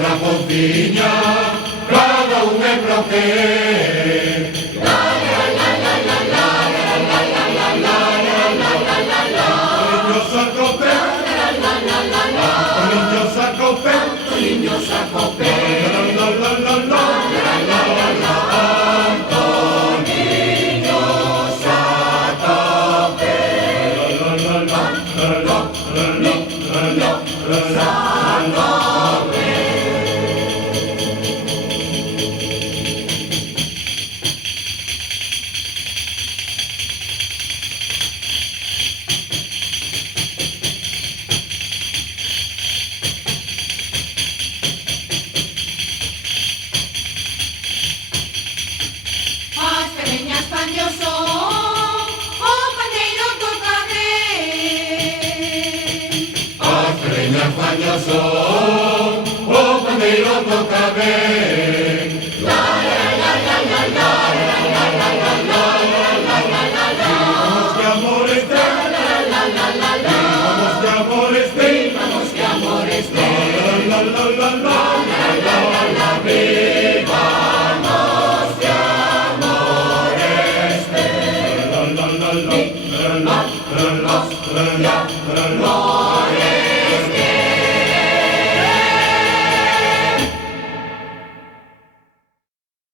Traponciña, cada un è pro che. La la la la la la la la la la la la la la. Niño saco pe. La la la la la. Niño saco pe. Niño saco pe. La la la la la la la la. Antoniño saco pe. La la la la la la la la la. O pandeiro toca ben. La la la la la la la la la la la la la la. Vamos que amores de. La la la la la. Vamos que amores de. Vamos que amores de. La la la la la la la la. Vivamos que amores de. La la la la la la la la la.